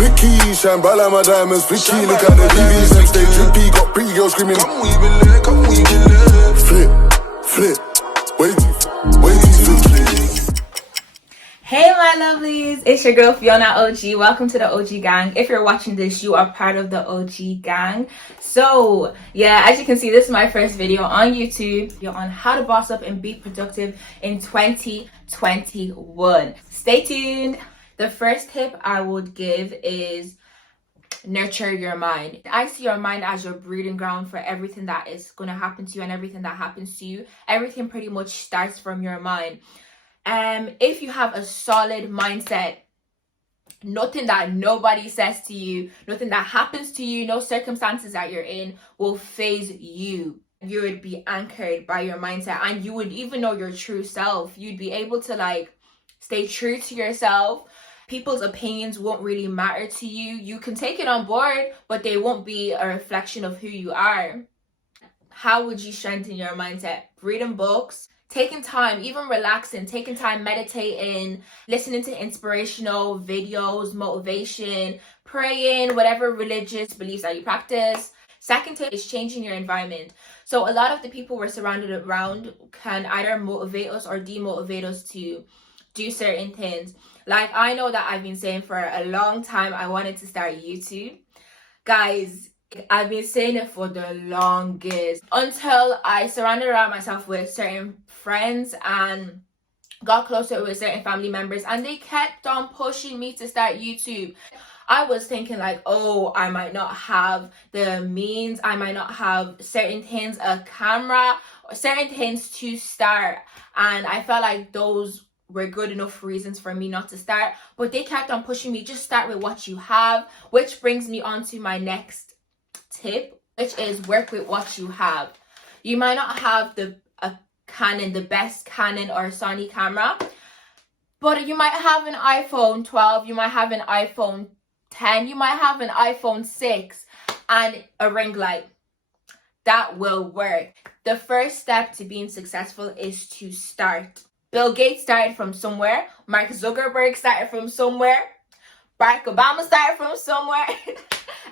Flicky, shine bright like my diamonds. Flicky, look at the BBs and stay drippy. Got pretty girls screaming, come weave in there, come weave in there. Flip, way too flicky. Hey my lovelies, it's your girl Fiona OG. Welcome to the OG gang. If you're watching this, you are part of the OG gang. So yeah, as you can see, this is my first video on YouTube on how to boss up and be productive in 2021. Stay tuned. The first tip I would give is nurture your mind. I see your mind as your breeding ground for everything that is going to happen to you and everything that happens to you. Everything pretty much starts from your mind. If you have a solid mindset, nothing that nobody says to you, nothing that happens to you, no circumstances that you're in will phase you. You would be anchored by your mindset and you would even know your true self. You'd be able to stay true to yourself. People's opinions won't really matter to you. You can take it on board, but they won't be a reflection of who you are. How would you strengthen your mindset? Reading books, taking time, even relaxing, taking time, meditating, listening to inspirational videos, motivation, praying, whatever religious beliefs that you practice. Second tip is changing your environment. So a lot of the people we're surrounded around can either motivate us or demotivate us to do certain things. Like I know that I've been saying for a long time I wanted to start YouTube. Guys, I've been saying it for the longest until I surrounded around myself with certain friends and got closer with certain family members and they kept on pushing me to start YouTube. I was thinking oh, I might not have the means, I might not have certain things, a camera, or certain things to start, and I felt like those were good enough reasons for me not to start, but they kept on pushing me, just start with what you have, which brings me on to my next tip, which is work with what you have. You might not have the best Canon or Sony camera, but you might have an iPhone 12, you might have an iPhone 10, you might have an iPhone 6 and a ring light. That will work. The first step to being successful is to start. Bill Gates started from somewhere, Mark Zuckerberg started from somewhere, Barack Obama started from somewhere.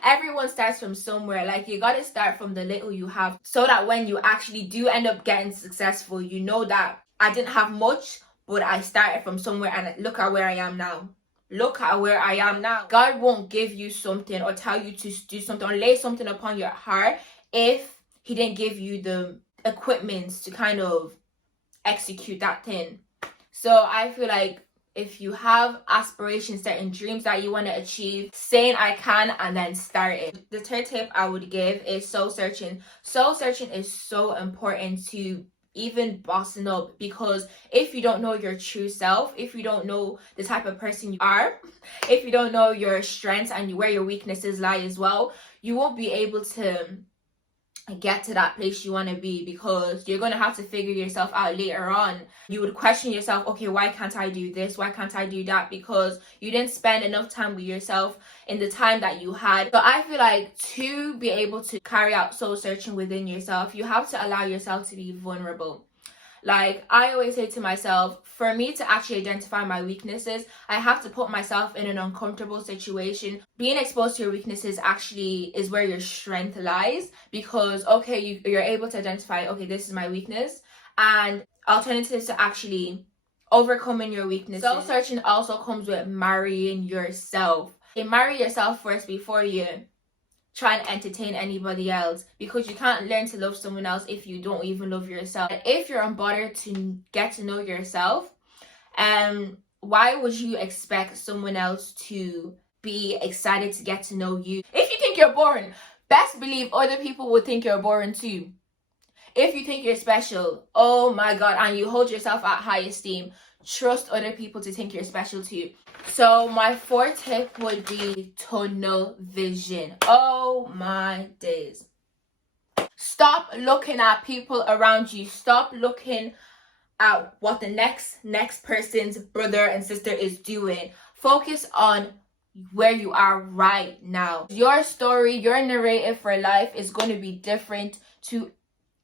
Everyone starts from somewhere. You got to start from the little you have so that when you actually do end up getting successful, you know that I didn't have much, but I started from somewhere and look at where I am now. Look at where I am now. God won't give you something or tell you to do something or lay something upon your heart if he didn't give you the equipment to kind of execute that thing. So I feel like if you have aspirations, certain dreams that you want to achieve, saying I can and then start it. The third tip I would give is soul searching. Soul searching is so important to even bossing up, because if you don't know your true self, if you don't know the type of person you are, if you don't know your strengths and where your weaknesses lie as well, you won't be able to get to that place you want to be, because you're going to have to figure yourself out later on. You would question yourself, okay, why can't I do this? Why can't I do that? Because you didn't spend enough time with yourself in the time that you had. So I feel like to be able to carry out soul searching within yourself, you have to allow yourself to be vulnerable. I always say to myself, for me to actually identify my weaknesses, I have to put myself in an uncomfortable situation. Being exposed to your weaknesses actually is where your strength lies, because okay, you're able to identify, okay, this is my weakness, and alternatives to actually overcoming your weaknesses. Soul searching also comes with marrying yourself. Marry yourself first before you try and entertain anybody else, because you can't learn to love someone else if you don't even love yourself. If you're unbothered to get to know yourself, why would you expect someone else to be excited to get to know you? If you think you're boring, best believe other people would think you're boring too. If you think you're special, oh my god, and you hold yourself at high esteem, trust other people to think you're special too. So my fourth tip would be tunnel vision. Oh my days. Stop looking at people around you. Stop looking at what the next person's brother and sister is doing. Focus on where you are right now. Your story, your narrative for life is going to be different to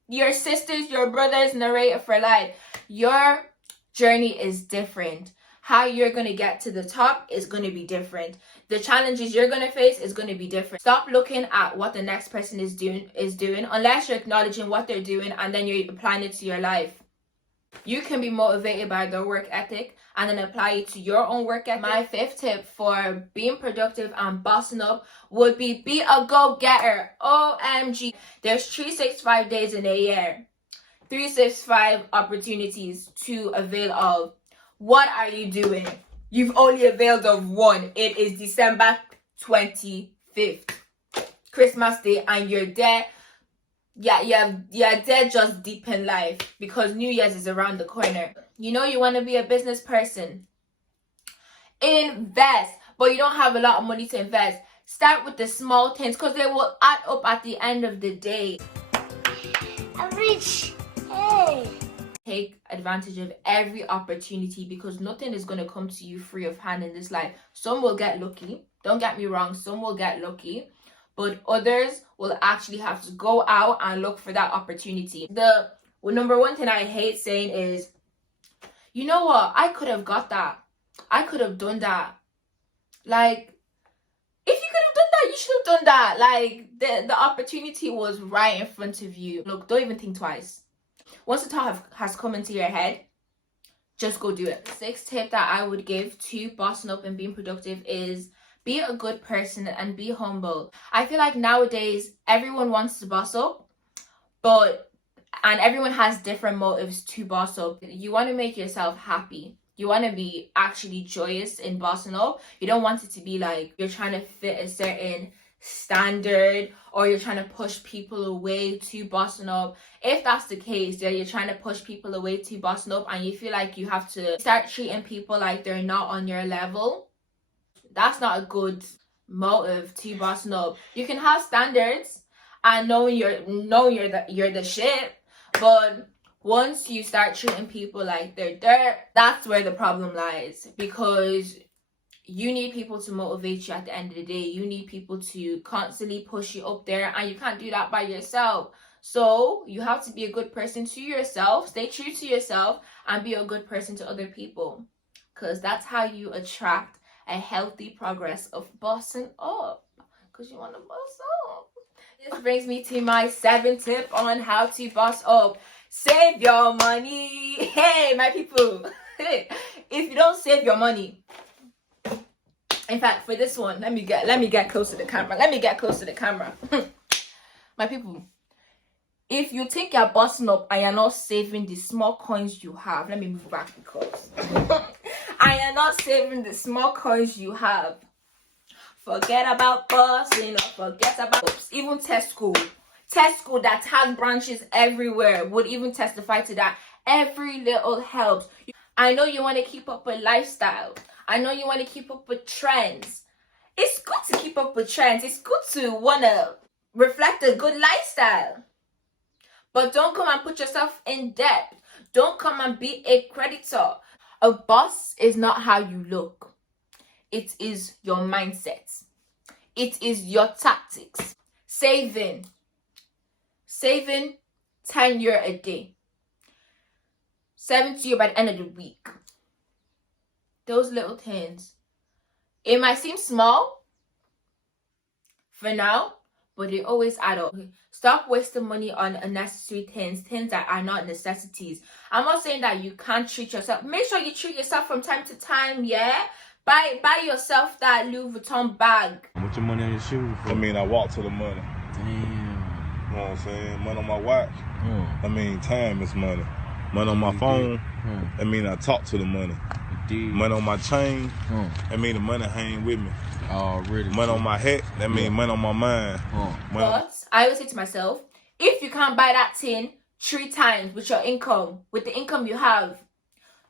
your sisters, your brothers' narrative for life. Your journey is different. How you're going to get to the top is going to be different. the challenges you're going to face is going to be different. Stop looking at what the next person is doing unless you're acknowledging what they're doing and then you're applying it to your life. You can be motivated by their work ethic and then apply it to your own work ethic. My 5th tip for being productive and bossing up would be a go-getter. OMG. There's 365 days in a year. 365 opportunities to avail of. What are you doing? You've only availed of one. It is December 25th, Christmas Day, and you're there. Yeah, they're just deep in life because New Year's is around the corner. You know you want to be a business person. Invest, but you don't have a lot of money to invest. Start with the small things because they will add up at the end of the day. I'm rich. Hey. Take advantage of every opportunity because nothing is going to come to you free of hand in this life. Some will get lucky. Don't get me wrong. Some will get lucky. But others will actually have to go out and look for that opportunity. The number one thing I hate saying is, you know what? I could have got that. I could have done that. Like, if you could have done that, you should have done that. Like, the opportunity was right in front of you. Look, don't even think twice. Once the thought has come into your head, just go do it. The 6th tip that I would give to bossing up and being productive is be a good person and be humble. I feel like nowadays everyone wants to boss up, and everyone has different motives to boss up. You want to make yourself happy. You want to be actually joyous in bossing up. You don't want it to be like you're trying to fit a certain standard or you're trying to push people away to bossing up. If that's the case, yeah, you're trying to push people away to bossing up and you feel like you have to start treating people like they're not on your level, that's not a good motive to bossing up. You can have standards and knowing you're the shit, but once you start treating people like they're dirt, that's where the problem lies, because you need people to motivate you at the end of the day. You need people to constantly push you up there, and you can't do that by yourself. So you have to be a good person to yourself, stay true to yourself, and be a good person to other people, because that's how you attract a healthy progress of bossing up, because you want to boss up. This brings me to my 7th tip on how to boss up. Save your money. Hey, my people. If you don't save your money, in fact, for this one, let me get close to the camera. My people, if you think you're bossing up and you're not saving the small coins you have, let me move back because and you're not saving the small coins you have, forget about bossing, or forget about even Tesco that has branches everywhere would even testify to that. Every little helps. I know you want to keep up with lifestyle. I know you want to keep up with trends. It's good to keep up with trends. It's good to want to reflect a good lifestyle. But don't come and put yourself in debt. Don't come and be a creditor. A boss is not how you look. It is your mindset. It is your tactics. Saving 10 euro a day. 70 by the end of the week. Those little things. It might seem small for now, but they always add up. Stop wasting money on unnecessary things that are not necessities. I'm not saying that you can't treat yourself. Make sure you treat yourself from time to time, yeah? Buy yourself that Louis Vuitton bag. What's your money on your shoes for? I mean, I walk to the money. Damn. You know what I'm saying? Money on my watch. I mean, time is money. Money on my phone. I mean, I talk to the money. Money on my chain. I mean, the money hang with me. Already. Money on my head. That mean money on my mind. But I always say to myself, if you can't buy that thing 3 times with your income, with the income you have,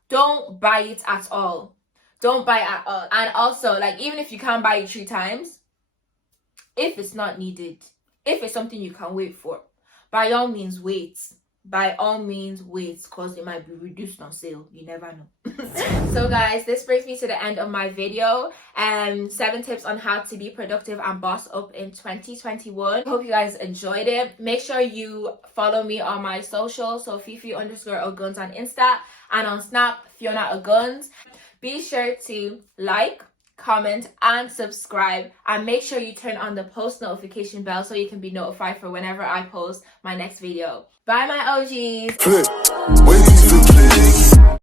don't buy it at all. Don't buy it at all. And also, like, even if you can't buy it 3 times, if it's not needed, if it's something you can wait for, by all means wait. By all means wait, because it might be reduced on sale. You never know. So guys, this brings me to the end of my video. 7 tips on how to be productive and boss up in 2021. Hope you guys enjoyed it. Make sure you follow me on my socials, so fifi_oguns on Insta, and on Snap, fiona.oguns. Be sure to like, comment, and subscribe. And make sure you turn on the post notification bell so you can be notified for whenever I post my next video. Bye, my OGs. Flip. Wait,